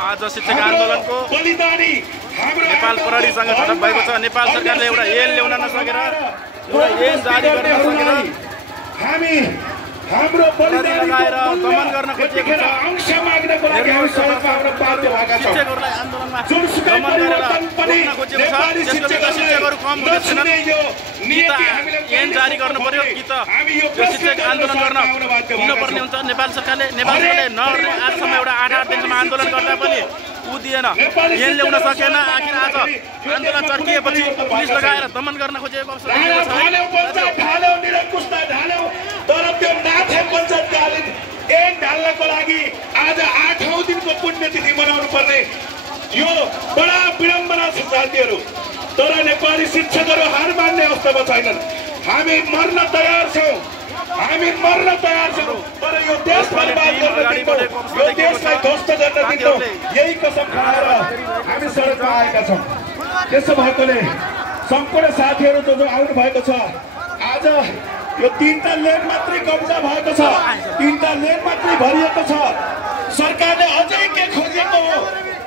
आज शिक्षक आन्दोलनको नेपाल प्रहरीसँग झडप भएको छ। नेपाल सरकारले एउटा ऐन ल्याउन नसकेर, एउटा ऐन जारी गर्न नसकेर हामी हाम्रो बलिदान लगाएर दमन गर्न खोजिएको छ। अंश माग्नको लागि हामी सडकमा आउन बाध्य भएका छौँ। शिक्षकहरूलाई आन्दोलनमा दमन गरेर रोक्न खोजिएको छ। त्यसको विरुद्ध शिक्षकहरू कम हुने छैनन्। कि त ऐन जारी गर्नु पर्यो, कि त यो शिक्षक आन्दोलन गर्न दिनुपर्ने हुन्छ। नेपाल सरकारले नगर्ने आजसम्म एउटा 8 दिनसम्म आन्दोलन गर्दा पनि ऊ दिएन, ऐन ल्याउन सकेन। आखिर आज आन्दोलन चर्किएपछि पुलिस लगाएर दमन गर्न खोजेको अवस्था देखिएको छ। तर त्यो नाथे पञ्चायतकालीन ऐन ढाल्नको लागि आज 8औं दिनको पुण्यतिथि मनाउनु पर्ने यो बडा विडम्बना छ साथीहरू। तर नेपाली शिक्षकहरू हार मान्ने अवस्थामा छैनन्। हामी मर्न तयार छौँ, हामी मर्न तयार छौँ। तर यो देश बर्बाद गर्न दिन्छौँ, यो देशलाई ध्वस्त गर्न दिन्छौँ। यही कसम खाएर हामी सडकमा आएका छौँ। त्यसो भएकोले सम्पूर्ण साथीहरू जो आउनु भएको छ, आज यो 3टा लेन मात्रै कब्जा भएको छ, 3टा लेन मात्रै भरिएको छ। सरकारले अझै के खोजेको हो,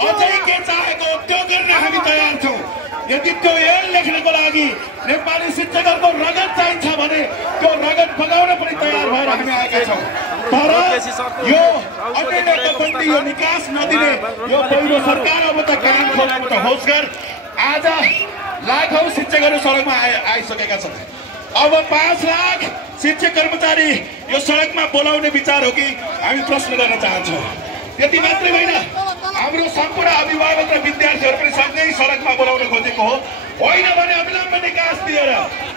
अझै के चाहेको हो, त्यो गर्न हामी तयार छौँ। यदि त्यो ऐन लेख्नको लागि नेपाली शिक्षकहरूको रगत चाहिन्छ भने त्यो रगत बगाउन पनि तयार भएर हामी आएका छौँ। तर यो अन्यको पनि यो निकास नदिने यो पहिलो सरकार अब त काम खोल्नु त होस् गर। आज लाखौं शिक्षकहरू सडकमा आइसकेका छन्। अब 5 लाख शिक्षक कर्मचारी यो सडकमा बोलाउने विचार हो कि हामी प्रश्न गर्न चाहन्छौँ। त्यति मात्रै होइन, हाम्रो सम्पूर्ण अभिभावक र विद्यार्थीहरू पनि सँगै सडकमा बोलाउन खोजेको हो। होइन भने अविलम्ब निकास दिएर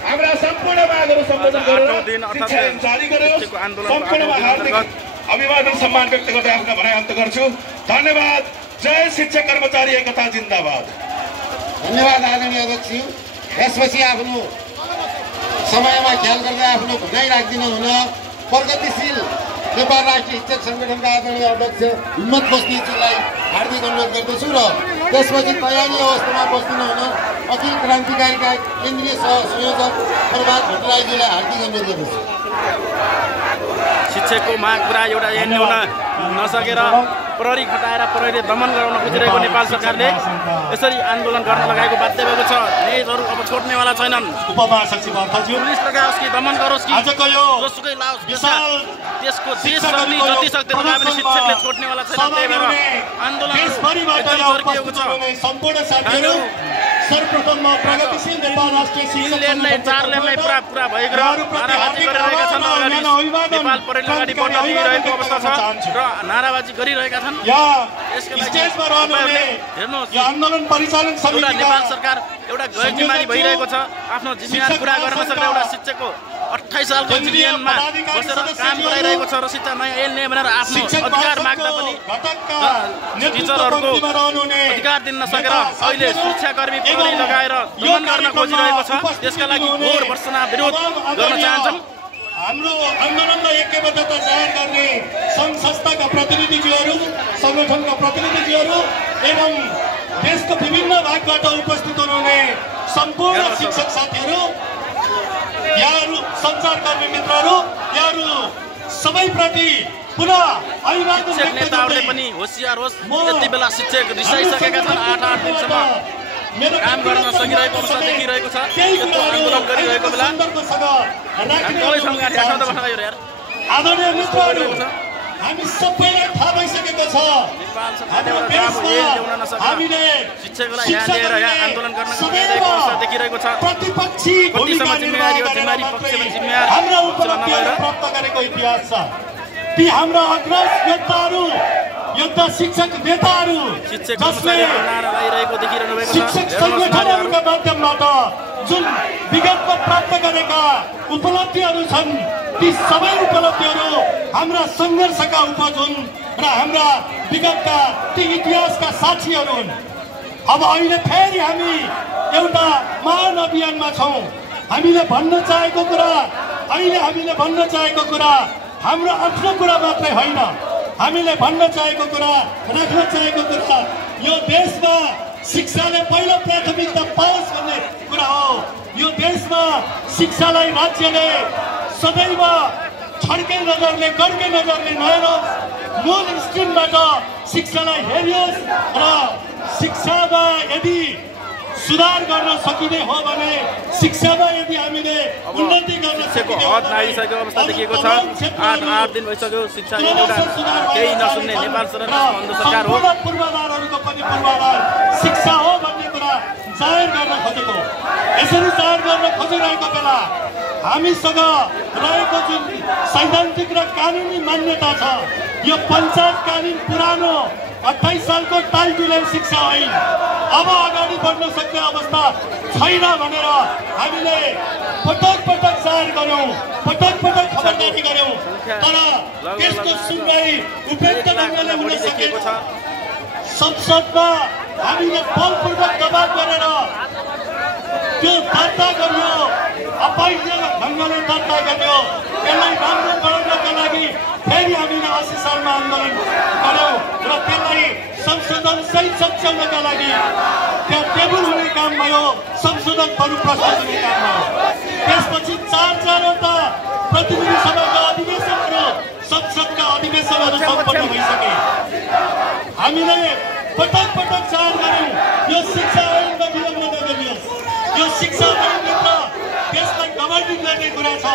हाम्रा सम्पूर्ण मागहरू सम्बोधन गरेर शिक्षा ऐन जारी गरोस्। सम्पूर्णमा हार्दिक अभिवादन सम्मान व्यक्त गर्दै आफ्नो भनाइ अन्त गर्छु। धन्यवाद। जय शिक्षक कर्मचारी एकता जिन्दाबाद। धन्यवाद आदरणीय अध्यक्ष। यसपछि आफ्नो समयमा ख्याल गर्दै आफ्नो भनाइ राखिदिनु हुन प्रगतिशील नेपाल राष्ट्रिय शिक्षक सङ्गठनका आदरणीय अध्यक्ष हिम्मत बस्नेतज्यूलाई हार्दिक अनुरोध गर्दछु र त्यसपछि तयारी अवस्थामा बस्दिनु हुन अखिल क्रान्तिकारीका केन्द्रीय सहसंयोजक प्रभात भट्टराईज्यूलाई हार्दिक अनुरोध गर्दछु। शिक्षकको माग पुरा एउटा ऐन ल्याउन नसकेर प्रहरी खटाएर प्रहरीले दमन गराउन खोजिरहेको नेपाल सरकारले यसरी आन्दोलन गर्न लगाएको बाध्य भएको छ। नेताहरू अब छोड्नेवाला छैनन्। पुलिस लगाओस् कि दमन गरोस् कि जोसुकै लाओस्, देशको देश सक्ने जति सक्दैन भए पनि शिक्षकले छोड्नेवाला छैन। त्यही भएर आन्दोलन चर्किएको छ। सर्वप्रथम प्रगतिशील नेपाल राष्ट्रिय शिक्षक लेनलाई 4 लेनलाई पुरा भएको र नाराबाजी गरिरहेका छन्। नेपाल प्रहरीले अगाडि बढ्न दिइरहेको अवस्था छ र नाराबाजी गरिरहेका छन्। स्टेजमा रहनुहुने यो आन्दोलन परिचालन समितिका नेपाल सरकार एउटा गैर जिम्मेवारी भइरहेको छ। आफ्नो जिम्मेवारी पुरा गर्न सक्ने एउटा शिक्षकको 28 सालको जीवनमा बसेर काम गराइरहेको छ र शिक्षा नयाँ ऐन ल्याए भनेर आफ्नो अधिकार माग्दा पनि टिचरहरूको अधिकार दिन नसकेर अहिले शिक्षाकर्मी प्रहरी लगाएर दमन गर्न खोजिरहेको छ। त्यसका लागि घोर भर्त्सना विरोध गर्न चाहन्छौँ। हाम्रो आन्दोलनलाई ऐक्यबद्धता जाहेर गर्ने सङ्घ संस्थाका प्रतिनिधिज्यूहरू, सङ्गठनका प्रतिनिधिज्यूहरू एवं देशको विभिन्न भागबाट उपस्थित हुनुहुने सम्पूर्ण शिक्षक साथीहरू, यहाँहरू सञ्चारकर्मी मित्रहरू, यहाँहरू सबैप्रति पुनः अभिवादन शिक्षक नेताहरूले पनि होसियार होस्। यति बेला शिक्षक रिसाइसकेका छन्। 8 दिनसम्म काम गर्न सकिरहेको अवस्था देखिरहेको छ। यस्तो आन्दोलन गरिरहेको बेला आदरणीय मित्रहरू, हामी सबैलाई थाहा भइसकेको छ हामीले शिक्षकलाई यहाँ लिएर यहाँ आन्दोलन गर्न गइरहेको अवस्था देखिरहेको छ। प्रतिपक्षी कतिसम्म जिम्मेवारी हो, जिम्मेवारी पक्षमा जिम्मेवार हाम्रो उपलब्धिहरू प्राप्त गरेको इतिहास छ। ती हाम्रा अग्रज योद्धाहरू, योद्धा शिक्षक नेताहरू जसले शिक्षक सङ्गठनहरूका माध्यमबाट जुन विगतमा प्राप्त गरेका उपलब्धिहरू छन्, ती सबै उपलब्धिहरू हाम्रा सङ्घर्षका उपज हुन् र हाम्रा विगतका ती इतिहासका साक्षीहरू हुन्। अब अहिले फेरि हामी एउटा महान अभियानमा छौँ। हामीले भन्न चाहेको कुरा, अहिले हामीले भन्न चाहेको कुरा हाम्रो आफ्नो कुरा मात्रै होइन, हामीले भन्न चाहेको कुरा, राख्न चाहेको कुरा यो देशमा शिक्षाले पहिलो प्राथमिकता पाओस् भन्ने कुरा हो। यो देशमा शिक्षालाई राज्यले सदैव छड्के नजरले, गड्के नजरले नहेरोस्। मूल स्ट्रिमबाट शिक्षालाई हेरियोस् र शिक्षामा यदि सुधार गर्न सकिने हो भने शिक्षामा यदि हामीले उन्नति गर्न शिक्षाको हद नागिसकेको अवस्था देखिएको छ। 8 दिन भइसक्यो शिक्षा एउटा केही नसुन्ने नेपाल सरकार हो। पूर्वाधारहरूको पनि पूर्वाधार शिक्षा हो भन्ने कुरा जाहेर गर्न खोजेको। यसरी जाहेर गर्न खोजिरहेको बेला हामीसँग रहेको जुन सैद्धान्तिक र कानुनी मान्यता छ यो पञ्चायतकालीन पुरानो 28 सालको टाइटुले शिक्षा ऐन अब अगाडि बढ्न सक्ने अवस्था छैन भनेर हामीले पटक पटक जाहेर गर्यौं, पटक पटक खबरदारी गर्यौं, तर त्यसको सुनवाई उपयुक्त ढंगले हुन सकेको छ। संसदमा हामीले बलपूर्वक दबाव गरेर त्यो दर्ता गरियो, अवैध ढंगले दर्ता गरियो। यसलाई राम्रो बनाउनका लागि फेरि हामीले 80 सालमा आन्दोलन गर्यौं र त्यसलाई संशोधन सहित सच्याउनका लागि त्यहाँ टेबल हुने काम भयो, संशोधनहरू प्रस्तुत हुने काम भयो। त्यसपछि 4-4वटा प्रतिनिधि सभाका अधिवेशनहरू संसदका अधिवेशनहरू सम्पन्न भइसके। हामीले पटक पटक जाहेर गर्यौं यो शिक्षा ऐनमा विलम्ब नगरियोस्, यो शिक्षा ऐनभित्र देशलाई गभर्निङ गर्ने कुरा छ,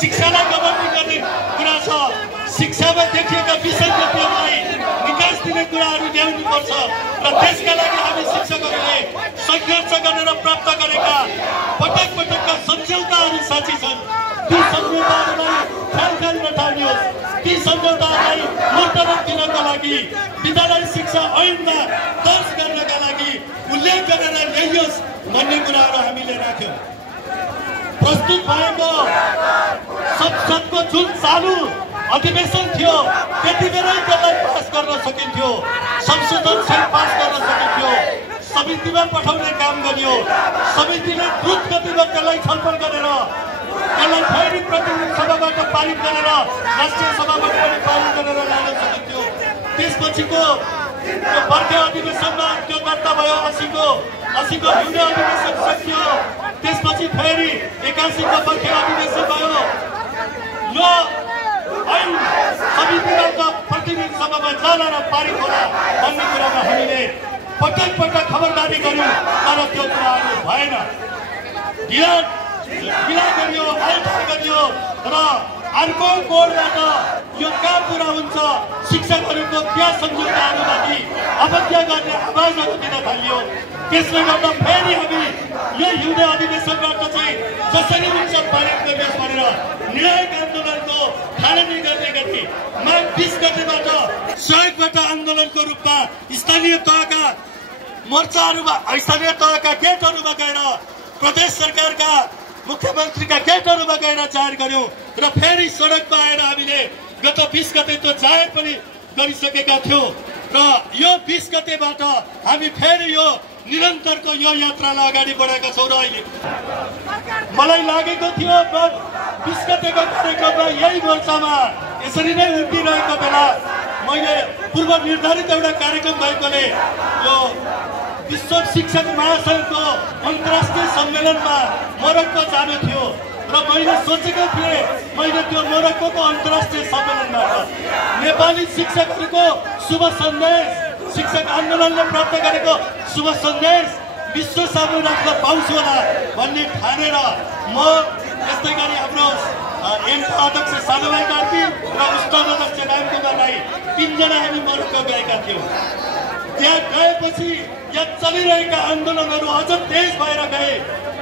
शिक्षालाई गभर्निङ गर्ने कुरा छ, शिक्षामा देखिएका विषयवस्तुहरूलाई विकास दिने कुराहरू ल्याउनुपर्छ र त्यसका लागि हामी शिक्षकहरूले सङ्घर्ष गरेर प्राप्त गरेका पटक पटकका सम्झौताहरू साँची छन्। ती सम्झौताहरूलाई ख्याल नठानियोस्, ती सम्झौताहरूलाई मूर्तरूप दिनका लागि विद्यालय शिक्षा ऐनमा दर्ज गर्नका लागि उल्लेख गरेर ल्याइयोस् भन्ने कुराहरू हामीले राख्यौँ। प्रस्तुत भएको संसदको जुन चालु अधिवेशन थियो त्यति बेलै त्यसलाई पास गर्न सकिन्थ्यो, संशोधन सहित पास गर्न सकिन्थ्यो। समितिमा पठाउने काम गरियो, समितिले द्रुत गतिमा त्यसलाई छलफल गरेर त्यसलाई फेरि प्रतिनिधि सभाबाट पारित गरेर राष्ट्रिय सभाबाट पनि पारित गरेर ल्याउन सकिन्थ्यो। त्यसपछिको त्यो बर्खे अधिवेशनमा त्यो दर्ता भयो, 80को हिउँदे अधिवेशन सकियो। त्यसपछि फेरि 81को बर्खे अधिवेशन भयो। यो ऐन समितिबाट प्रतिनिधि सभामा जाला र पारित होला भन्ने कुरामा हामीले पटक पटक खबरदारी गर्यौं, तर त्यो कुराहरू भएन। ढिला गरियो, अल्छी गरियो र अर्को बोर्डबाट यो काम पुरा हुन्छ शिक्षकहरूको त्यहाँ सम्झौताहरूमाथि अवज्ञा गर्ने आवाजहरू दिन थालियो। त्यसले गर्दा फेरि हामी यो हिउँदे अधिवेशनबाट चाहिँ जसरी हुन्छ पारित गरियोस् भनेर न्यायिक आन्दोलनको थालनी गर्ने गरी माघ 20 गतेबाट सहयोगबाट आन्दोलनको रूपमा स्थानीय तहका मोर्चाहरूमा, स्थानीय तहका गेटहरूमा गएर प्रदेश सरकारका मुख्यमन्त्रीका गेटहरूमा गएर जाहेर गर्यौं र फेरि सडकमा आएर हामीले गत 20 गते त्यो जाहेर पनि गरिसकेका थियौं र यो 20 गतेबाट हामी फेरि यो निरन्तरको यो यात्रालाई अगाडि बढाएका छौं। र अहिले मलाई लागेको थियो 20 गतेको कार्यक्रममा यही मोर्चामा यसरी नै उभिरहेको बेला मैले पूर्व निर्धारित एउटा कार्यक्रम भएकोले यो विश्व शिक्षक महासंघको अन्तर्राष्ट्रिय सम्मेलनमा मोरक्को जानु थियो र मैले सोचेको थिएँ मैले त्यो मोरक्कोको अन्तर्राष्ट्रिय सम्मेलनबाट नेपाली शिक्षकहरूको शुभ सन्देश, शिक्षक आन्दोलनले प्राप्त गरेको शुभ सन्देश विश्व सामु राख्न पाउँछु होला भन्ने ठानेर म यस्तै गरी हाम्रो अध्यक्ष सानुभाइ कार्की र उस्ताद अध्यक्ष रामकुमार राई 3 जना हामी मोरक्को गएका थियौँ। त्यहाँ गएपछि यहाँ चलिरहेका आन्दोलनहरू अझ तेज भएर गए,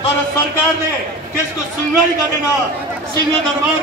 तर सरकारले त्यसको सुनवाई गरेन। सिंहदरबार